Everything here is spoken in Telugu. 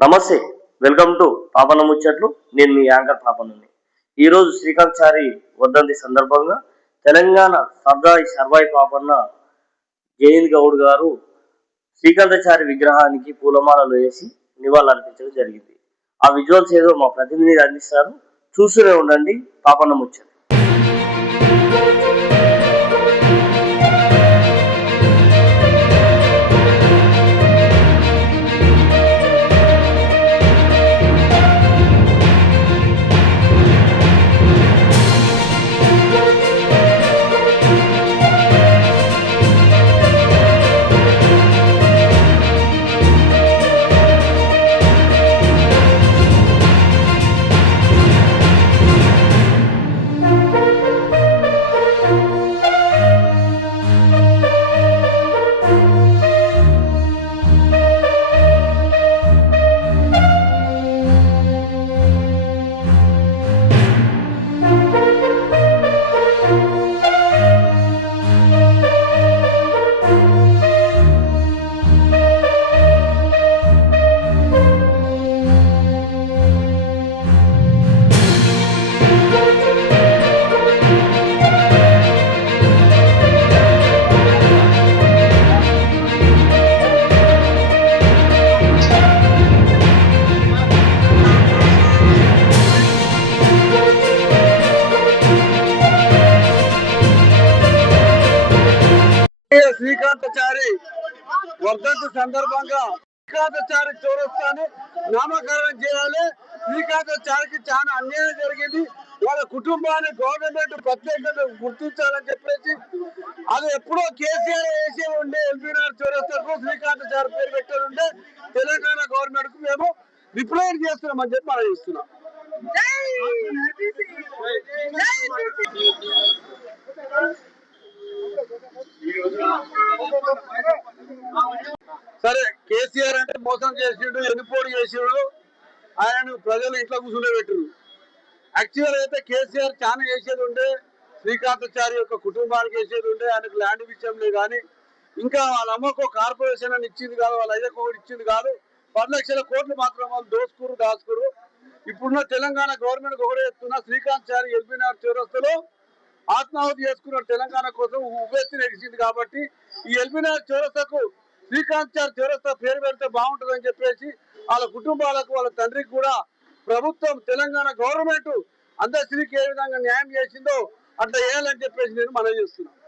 నమస్తే. వెల్కమ్ టు పాపన్న ముచ్చట్లు. నేను మీ యాంకర్ పాపన్నని. ఈరోజు శ్రీకాంత్ చారి వర్ధంతి సందర్భంగా తెలంగాణ సర్వాయి పాపన్న జయంత్ గౌడ్ గారు శ్రీకాంతాచారి విగ్రహానికి పూలమాలలు వేసి నివాళులర్పించడం జరిగింది. ఆ విజువల్స్ ఏదో మా ప్రతినిధి అందిస్తారు. చూస్తూనే ఉండండి పాపన్న ముచ్చట్లు. శ్రీకాంతాచారి వర్ధంతి సందర్భంగా శ్రీకాంతాచారి చౌరస్తాను నామకరణం చేయాలి. శ్రీకాంతాచారికి చాలా అన్యాయం జరిగింది. వాళ్ళ కుటుంబాన్ని గవర్నమెంట్ ప్రత్యేకంగా గుర్తించాలని చెప్పేసి అది ఎప్పుడో కేసీఆర్ వేసే ఉండే ఎల్బీనగర్ చౌరస్తాకు శ్రీకాంతాచారి పేరు పెట్టారుండే తెలంగాణ గవర్నమెంట్ కు మేము రిప్రజెంట్ చేస్తున్నామని చెప్పి మనం ఇస్తున్నాం. సరే, కేసీఆర్ అంటే మోసం చేసిండు, ఎన్నిపోటు చేసిండు, ఆయన ప్రజలు ఇంట్లో కూర్చుండబెట్టరు. యాక్చువల్ అయితే కేసీఆర్ చాలా చేసేది ఉండే, శ్రీకాంతాచారి యొక్క కుటుంబానికి చేసేది ఉండే, ఆయనకు ల్యాండ్ విషయంలో కానీ ఇంకా వాళ్ళ అమ్మకు కార్పొరేషన్ అని ఇచ్చింది కాదు, వాళ్ళ అయ్యకు కూడా ఇచ్చింది కాదు. 10 లక్షల కోట్లు మాత్రం వాళ్ళు దాచుకురు. ఇప్పుడున్న తెలంగాణ గవర్నమెంట్ ఒకటే చెప్తున్నా, శ్రీకాంతాచారి ఎల్బీనగర్ చౌరస్తాలో ఆత్మాహుతి చేసుకున్న తెలంగాణ కోసం ఉవ్వెత్తి నడిచింది కాబట్టి ఈ ఎల్బీనగర్ చౌరస్తాకు శ్రీకాంతాచారి చౌరస్తా పేరు పెడితే బాగుంటుందని చెప్పేసి వాళ్ళ కుటుంబాలకు వాళ్ళ తండ్రికి కూడా ప్రభుత్వం తెలంగాణ గవర్నమెంట్ అందశ్రీకి ఏ విధంగా న్యాయం చేసిందో అట్లా వేయాలని చెప్పేసి నేను మనవి చేస్తున్నాను.